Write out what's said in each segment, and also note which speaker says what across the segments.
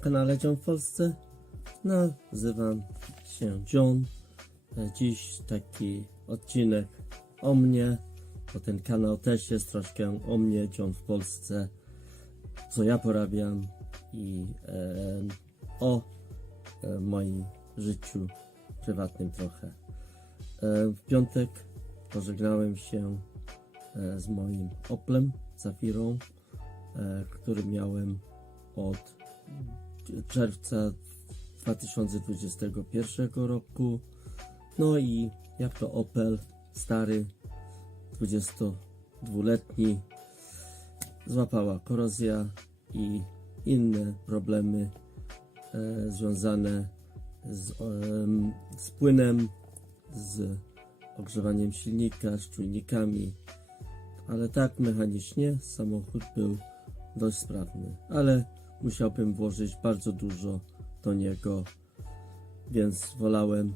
Speaker 1: kanale John w Polsce. Nazywam się John. E, Dziś taki odcinek o mnie, bo ten kanał też jest troszkę o mnie, John w Polsce, co ja porabiam i e, o e, moim życiu prywatnym trochę. E, w piątek pożegnałem się e, z moim Oplem Zafirą, e, który miałem od czerwca 2021 roku. No i jak to Opel stary, 22-letni, złapała korozja i inne problemy e, związane z, em, z płynem, z ogrzewaniem silnika, z czujnikami, ale tak mechanicznie samochód był dość sprawny, ale musiałbym włożyć bardzo dużo do niego, więc wolałem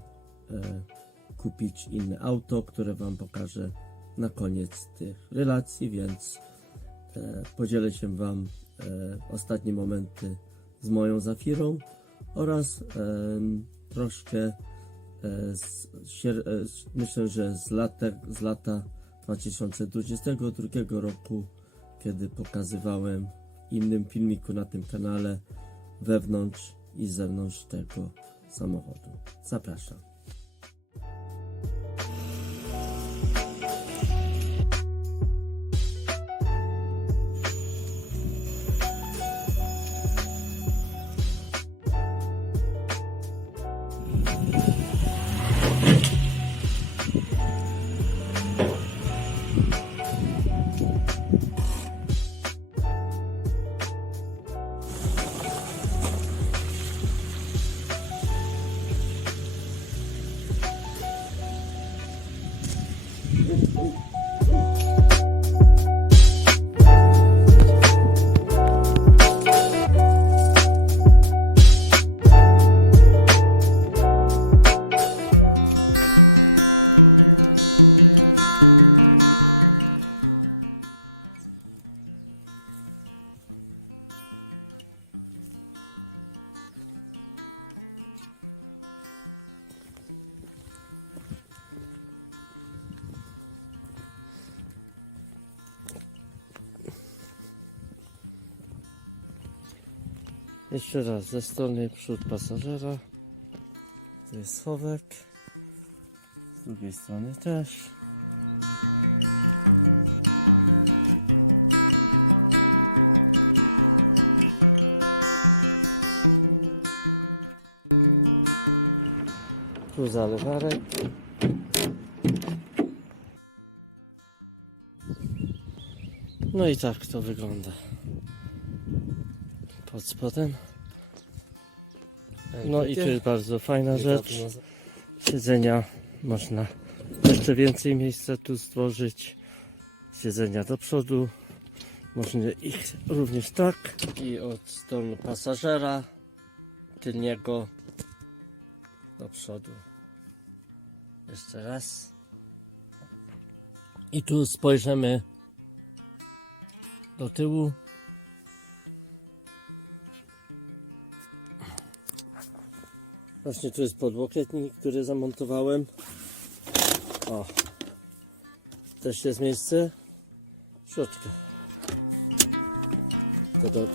Speaker 1: e, kupić inne auto, które Wam pokażę na koniec tych relacji, więc e, podzielę się Wam e, ostatnie momenty z moją Zafirą oraz em, troszkę e, z, e, myślę, że z, latek, z lata 2022 roku, kiedy pokazywałem innym filmiku na tym kanale wewnątrz i zewnątrz tego samochodu. Zapraszam. Thank you. Jeszcze raz, ze strony przód pasażera. Jest schowek. Z drugiej strony też. Tu zalewarek. No i tak to wygląda. Pod spodem. No i to jest bardzo fajna rzecz. Siedzenia można jeszcze więcej miejsca tu stworzyć. Siedzenia do przodu. Można ich również tak. I od strony pasażera tylniego do przodu. Jeszcze raz. I tu spojrzymy do tyłu. Właśnie tu jest podłokietnik, który zamontowałem. O. Też jest miejsce. Środka. To do